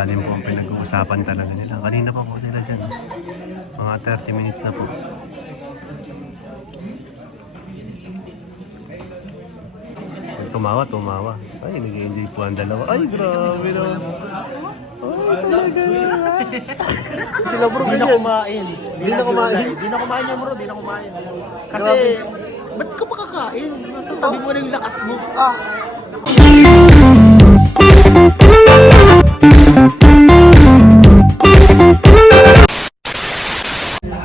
malalim po ang pinag-uusapan talaga nila. Kanina pa po sila dyan. Mga 30 minutes na po. Tumawa. Ay, nag-enjoy po ang dalawa. Ay, grabe naman. Ay, talaga. Sila bro, Di na ganyan. kumain. Di na kumain? Di na kumain yan bro, di na kumain. Kasi, ba't ka pa kakain? Nasa tabi mo na yung lakas mo.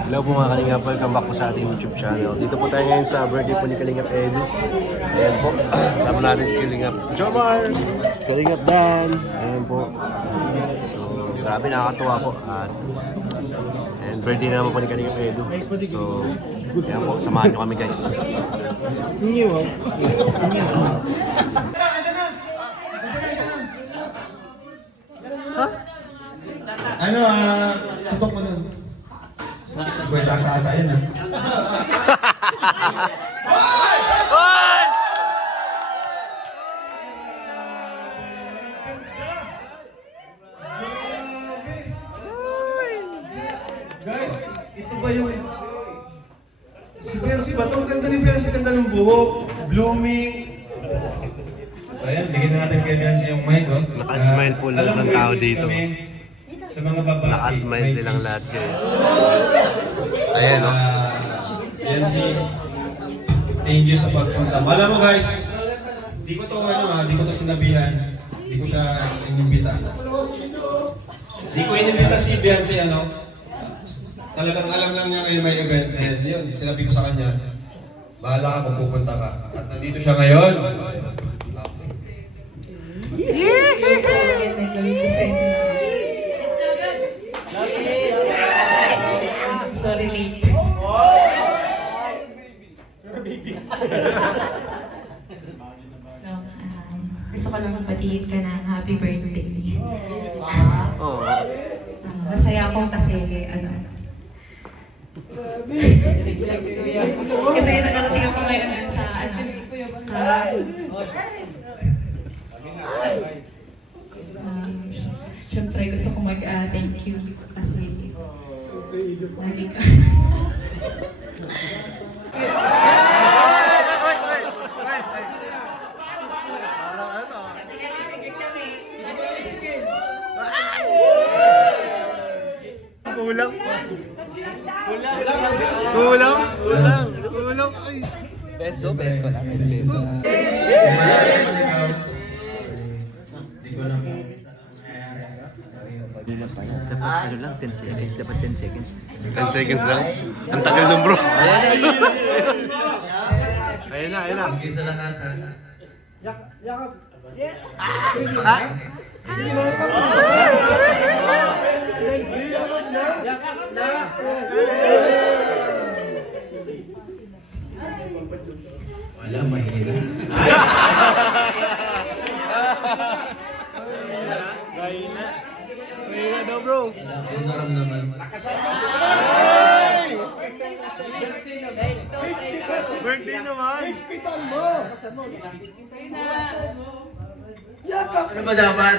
Hello po mga Kalingap, welcome back po sa ating YouTube channel. Dito po tayo ngayon sa birthday po ni Kalingap Edu. Ayan po, sama natin si Kalingap Jomar, Kalingap Dan. Ayan po. So, grabe nakakatuwa po. And birthday naman po ni Kalingap Edu. So, ayan po, samahan nyo kami guys. Ano, tutok mo nun. Kwenta ka ata yun, Guys, ito ba yung... Si Percy ba? Ang ganda ni Percy, ganda ng buhok, blooming. So ayan, bigyan na natin kay Percy yung mic, oh. Naka-smile po lahat ng tao dito. Sa mga babae. Naka-smile silang lahat guys. Ayan o. Yan si... Thank you sa pagpunta. Alam mo guys, di ko to sinabihan. Di ko siya inimbita. Di ko inimbita si Beyonce, talagang alam lang niya ngayon may event. And yun, sinabi ko sa kanya, bahala ka kung pupunta ka. At nandito siya ngayon. Sorry, late. No, gusto ko lang patiin ka na happy birthday. Oh. Masaya ako kasi, kasi nakarating ako ngayon sa, syempre gusto ko mag-thank you kasi lagi ka. Kulang. Ay. Beso lang. Beso. Dapat ano lang, 10 seconds. Dapat 10 seconds. 10 seconds lang. Ang tagal nun bro. Ayun na. Thank you sa lahat. Wala, mahina. Mahina daw bro. Yung naramdaman. Birthday naman. Ano ba dapat?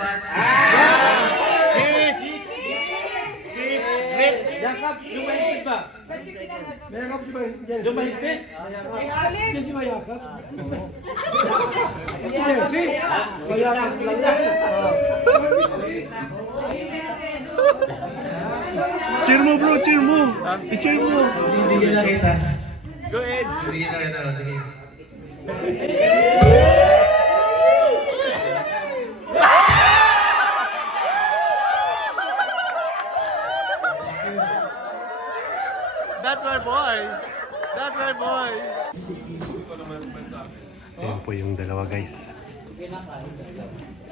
Yakap, lumahigpit ba? Mayakap si ba? Lumahigpit? Yan si Mayakap. Si? Mayakap lang yan. Cheer mo bro, cheer mo. I-cheer mo. Bibigyan na kita. Go Eds. Bibigyan na kita. Sige. That's my boy. Ayan po yung dalawa guys.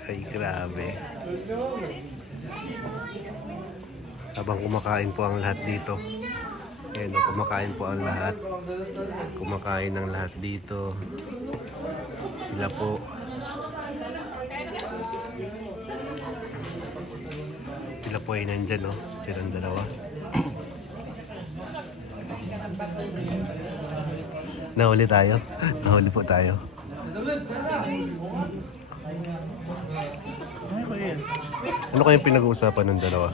Ay grabe. Habang kumakain po ang lahat dito. Ayan o, kumakain po ang lahat. Kumakain ang lahat dito. Sila po. Sila po ay nandyan o. Silang dalawa. Nahuli tayo. Nahuli po tayo. Ay, yan. Ano kayong pinag-uusapan ng dalawa?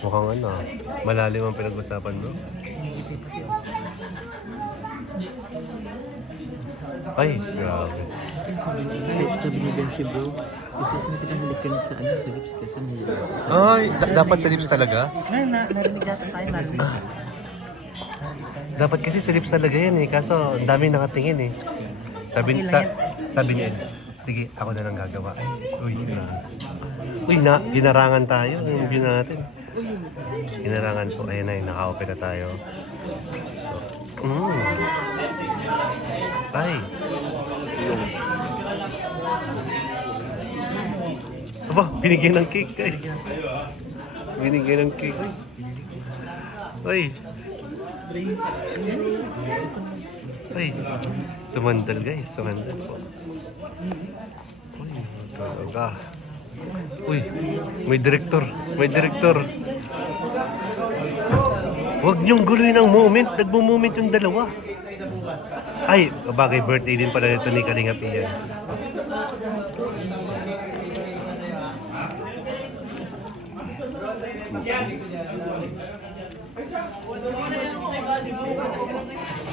Mukhang ano, malalim ang pinag-uusapan mo. Ay, grabe. Sabi ni Ben si bro, isa na pinahalik ka na sa ano, sa lips kasi Ay, dapat sa lips talaga? narinig yata tayo, narinig. Dapat kasi sa lips talaga yan eh, kaso ang daming nakatingin eh. Sabi ni Ed, sige, ako na lang gagawa. Uy, ginarangan tayo, yung view natin. Ginarangan po, ayun na, naka-open na tayo. So, ay. Aba, binigyan ng cake guys. Binigyan ng cake. Ay. Ay. Sumandal guys, sumandal po. Uy, talaga. Uy, may direktor. May direktor. Huwag niyong guloy ng moment. Nagmo-moment yung dalawa. Ay, bagay birthday din pala nito ni Kalingap Ian.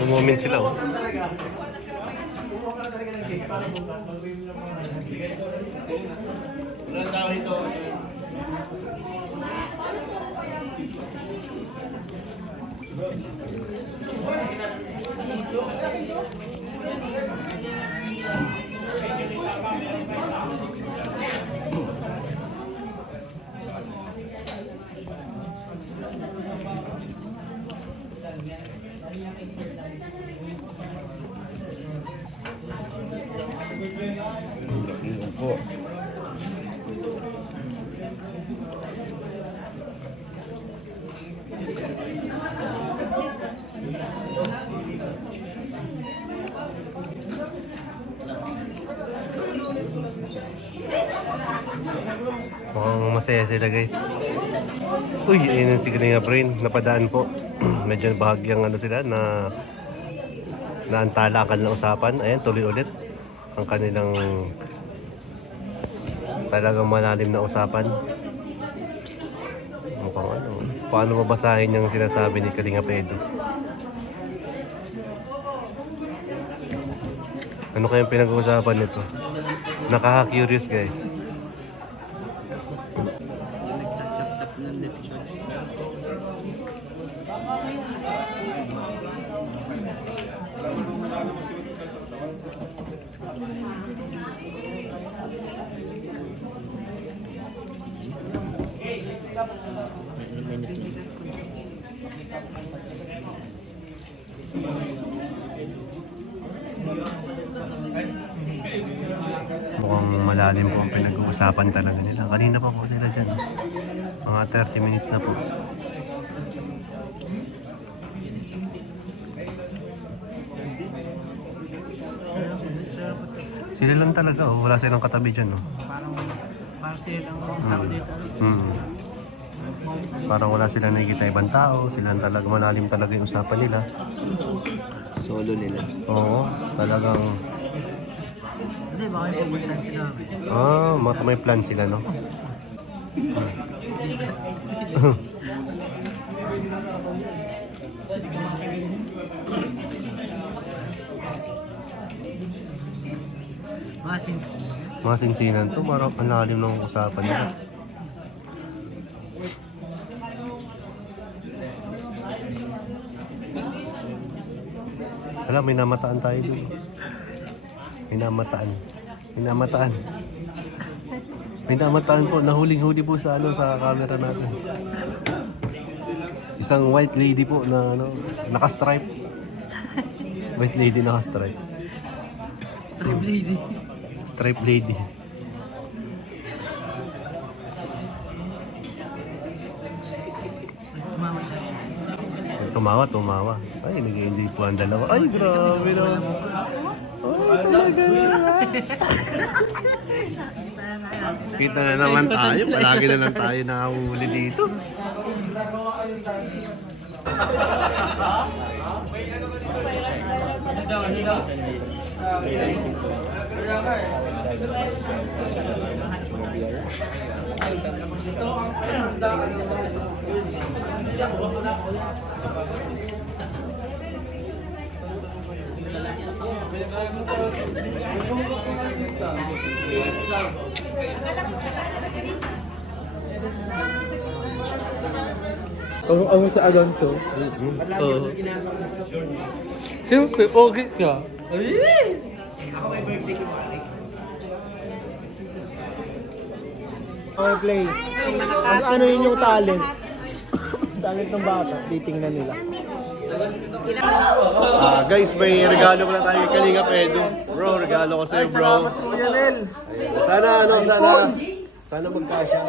Moment sila oh. Po. Mukhang masaya sila guys. Uy, ayun si Kalinga Brain. Napadaan po. Medyo bahagyang ano sila na naantala ang kanilang usapan. Ayan, tuloy ulit ang kanilang talagang malalim na usapan. Mukhang ano, paano mabasahin yung sinasabi ni Kalinga Pedro? Ano kayang pinag-uusapan nito? Nakaka-curious guys. Nagtachap-tap ng lechon. Mukhang malalim po ang pinag-uusapan talaga nila. Kanina pa po sila dyan. Mga 30 minutes na po. Sila lang talaga oh. Wala silang katabi dyan oh. Parang silang tao dito. Parang wala silang nakikita ibang tao. Sila lang talaga, malalim talaga yung usapan nila. Solo nila. Oo, talagang Hindi, baka yung overtime sila. may plan sila no. Mga sinsinan to, parang ang lalim ng usapan nila. Alam, may namataan tayo dun. May namataan. May namataan po, nahuling-huli po sa ano, sa camera natin. Isang white lady po na ano, naka-stripe. White lady naka-stripe. Stripe lady. Stripe lady. Tumawa. Ay, nag-enjoy po ang dalawa. Ay, grabe na. Ay, talaga. Kita na naman tayo. Palagi na lang tayo nakahuli dito. Ang sa Alonso. Oo. Siyempre, okay ka. Okay, play. Ano yun yung talent? Talent ng bata, titingnan nila. Guys, may regalo pala tayo kay Kalingap Edu. Bro, regalo ko sa'yo, bro. Salamat Kuya Nel. Sana magkasya.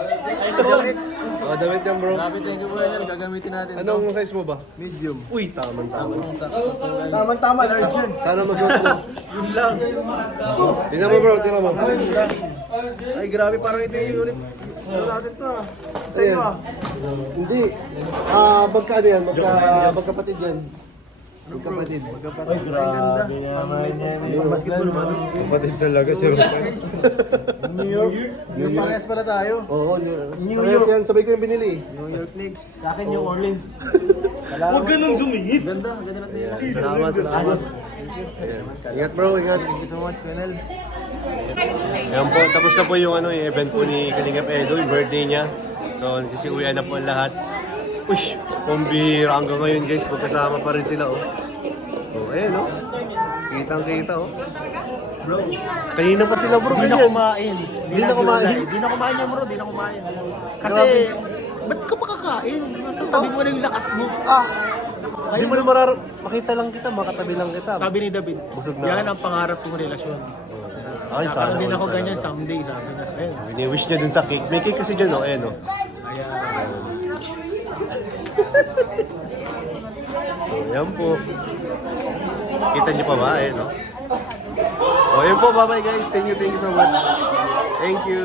Damit. Oh, damit yan, bro. Grabe, thank you Kuya Nel. Gagamitin natin ito. Anong size mo ba? Medium. Uy, tamang-tama. Tama, large yun. Sana masuot mo. Yun lang. Tingnan mo, bro. Tingnan mo. Ay, grabe, parang ito yung unit. Ano natin to ah. Sa Ayan. iyo ah. Hindi. Magkano yan? Magkapatid yan. Magkapatid. Ay, ganda. Pang basketball man. Kapatid talaga siya. New York. Yung parehas pala tayo. Oo, New Parehas York. yan. Sabay ko yung binili. New York Knicks. Sa akin New Orleans. Huwag ka nang sumingit. Ganda na tira. Salamat. Ayan. Ingat, bro. Ingat. Thank you so much, Kuya Nel. Ayan po, tapos na po yung event po ni Kalingap Edu, yung birthday niya. So, nagsisiuwian na po ang lahat. Uy, pambihira hanggang ngayon guys, magkasama pa rin sila oh. Oh, ayan oh. Kitang-kita oh. Bro, kanina pa sila bro, Di na ganyan. kumain. Di na kumain. Di na kumain yan bro, di na kumain. Kasi, ba't ka makakain? Nasa tabi mo na yung lakas mo. Hindi mo na makita lang kita, makatabi lang kita. Sabi ni David, Busog na yan ako. ang pangarap kong relasyon. Ay, Parang din ako all ganyan talaga. someday, sabi na. Ayun. Wini-wish niya dun sa cake. May cake kasi dyan oh, ayan oh. Kaya, So, yan po. Kita niyo pa ba? Ayan oh. Oh, yun po, bye-bye guys. Thank you so much. Thank you.